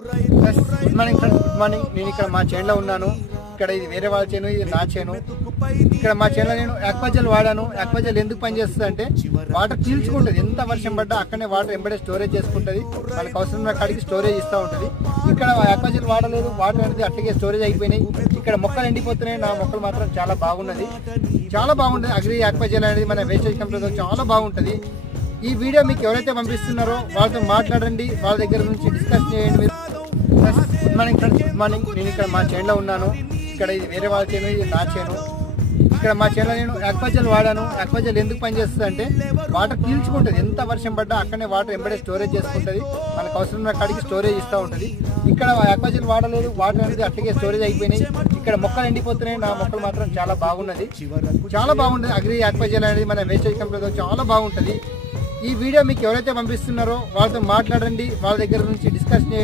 Good morning friends, good morning. నేను ఇక్కడ మా చేనులో ఉన్నాను. ఇక్కడ ఇది వేరే వాళ్ళ చేను, ఇది నా చేను. ఇక్కడ మా చేనులో నేను యాక్వాజెల్ వాడాను. యాక్వాజెల్ ఎందుకు పనిచేస్తుంది అంటే వాటర్ పీల్చుకుంటుంది. ఎంత వర్షం పడ్డా అక్కడనే వాటర్ ఎంబడే స్టోరేజ్ చేసుకుంటుంది. మనకు అవసరమైన కాడికి స్టోరేజ్ ఇస్తూ ఉంటుంది. ఇక్కడ యాక్వాజెల్ వాడలేదు, వాటర్ అనేది అట్లాగే స్టోరేజ్ అయిపోయినాయి. ఇక్కడ మొక్కలు ఎండిపోతున్నాయి. నా మొక్కలు మాత్రం చాలా బాగున్నది, చాలా బాగుంటుంది. అగ్రి యాక్వాజెల్ అనేది మన వేస్టేజ్ కంపెనీతో చాలా బాగుంటుంది. ఈ వీడియో మీకు ఎవరైతే పంపిస్తున్నారో వాళ్ళతో మాట్లాడండి, వాళ్ళ దగ్గర నుంచి డిస్కస్ చేయండి. Good morning friends, good morning. నేను ఇక్కడ మా చేనులో ఉన్నాను. ఇక్కడ ఇది వేరే వాళ్ళ చేను, ఇది నా చేను. ఇక్కడ మా చేనులో నేను యాక్వాజెల్ వాడాను. యాక్వాజెల్ ఎందుకు పనిచేస్తుంది అంటే వాటర్ పీల్చుకుంటుంది. ఎంత వర్షం పడ్డా అక్కడనే వాటర్ ఎంబడే స్టోరేజ్ చేసుకుంటుంది. మనకు అవసరమైన కాడికి స్టోరేజ్ ఇస్తూ ఉంటుంది. ఇక్కడ యాక్వాజెల్ వాడలేదు, వాటర్ అనేది అట్లాగే స్టోరేజ్ అయిపోయినాయి. ఇక్కడ మొక్కలు ఎండిపోతున్నాయి. నా మొక్కలు మాత్రం చాలా బాగున్నది, చాలా బాగుంటుంది. అగ్రి యాక్వాజెల్ అనేది మన వేస్టేజ్ కంపెనీతో చాలా బాగుంటుంది. ఈ వీడియో మీకు ఎవరైతే పంపిస్తున్నారో వాళ్ళతో మాట్లాడండి, వాళ్ళ దగ్గర నుంచి డిస్కస్ చేయండి.